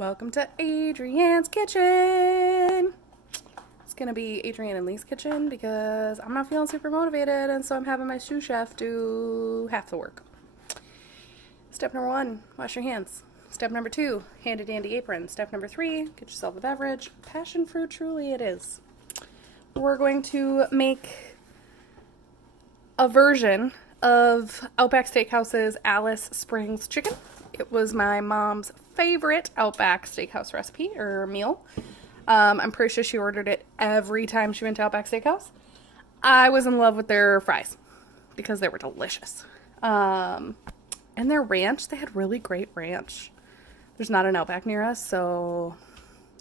Welcome to Adrianne's kitchen. It's gonna be Adrianne and Lee's kitchen because I'm not feeling super motivated, and so I'm having my sous chef do half the work. Step number 1, wash your hands. Step number 2, handy dandy apron. Step number 3, get yourself a beverage. Passion fruit, truly it is. We're going to make a version of Outback Steakhouse's Alice Springs chicken. It was my mom's favorite Outback Steakhouse recipe or meal. I'm pretty sure she ordered it every time she went to Outback Steakhouse. I was in love with their fries because they were delicious. And their ranch, they had really great ranch. There's not an Outback near us, so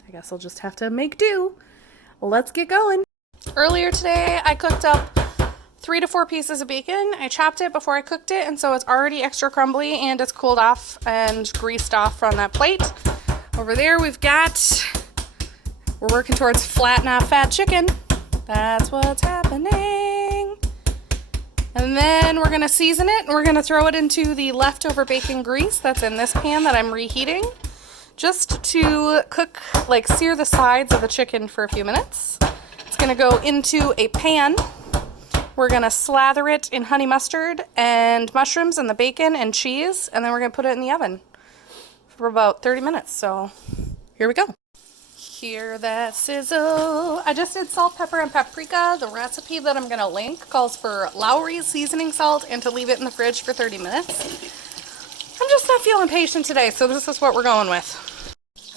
I guess I'll just have to make do. Let's get going. Earlier today, I cooked up 3 to 4 pieces of bacon. I chopped it before I cooked it, and so it's already extra crumbly and it's cooled off and greased off from that plate. Over there we're working towards flat, not fat chicken. That's what's happening. And then we're gonna season it, and we're gonna throw it into the leftover bacon grease that's in this pan that I'm reheating, just to cook, sear the sides of the chicken for a few minutes. It's gonna go into a pan. We're going to slather it in honey mustard and mushrooms and the bacon and cheese, and then we're going to put it in the oven for about 30 minutes. So here we go. Hear that sizzle. I just did salt, pepper, and paprika. The recipe that I'm going to link calls for Lowry's seasoning salt and to leave it in the fridge for 30 minutes. I'm just not feeling patient today, so this is what we're going with.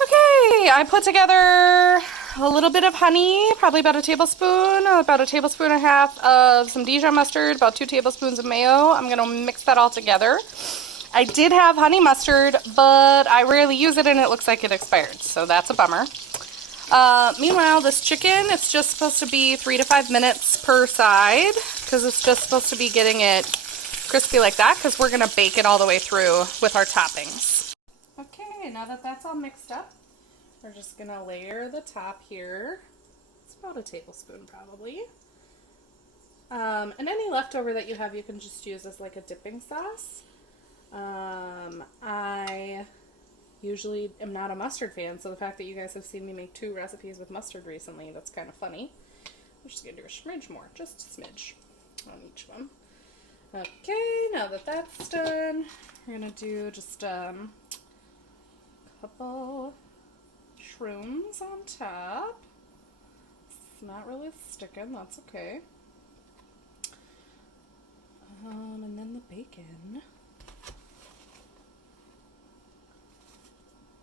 Okay, I put together a little bit of honey, probably about a tablespoon and a half of some Dijon mustard, about 2 tablespoons of mayo. I'm going to mix that all together. I did have honey mustard, but I rarely use it and it looks like it expired, so that's a bummer. Meanwhile, this chicken, it's just supposed to be 3 to 5 minutes per side because it's just supposed to be getting it crispy like that because we're going to bake it all the way through with our toppings. Okay, now that that's all mixed up, we're just going to layer the top here. It's about a tablespoon probably. And any leftover that you have, you can just use as like a dipping sauce. I usually am not a mustard fan, so the fact that you guys have seen me make 2 recipes with mustard recently, that's kind of funny. I'm just going to do a smidge more, just a smidge on each one. Okay, now that that's done, we're going to do just a couple shrooms on top. It's not really sticking, that's okay. And then the bacon.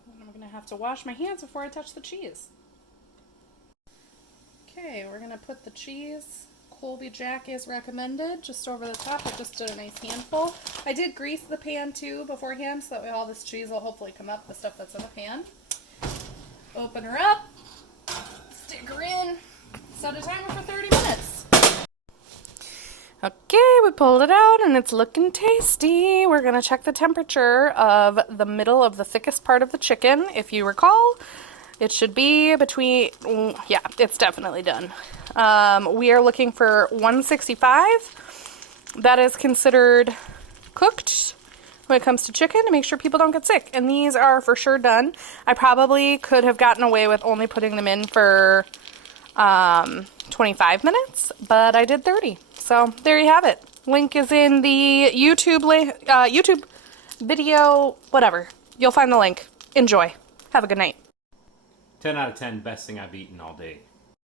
And I'm gonna have to wash my hands before I touch the cheese. Okay, we're gonna put the cheese, Colby Jack as recommended, just over the top. I just did a nice handful. I did grease the pan too beforehand, so that way all this cheese will hopefully come up, the stuff that's in the pan. Open her up, stick her in, set a timer for 30 minutes. Okay, we pulled it out and it's looking tasty. We're going to check the temperature of the middle of the thickest part of the chicken. If you recall, it should be between, yeah, it's definitely done. We are looking for 165. That is considered cooked when it comes to chicken, to make sure people don't get sick. And these are for sure done. I probably could have gotten away with only putting them in for 25 minutes, but I did 30. So there you have it. Link is in the YouTube video, whatever. You'll find the link. Enjoy. Have a good night. 10 out of 10, best thing I've eaten all day.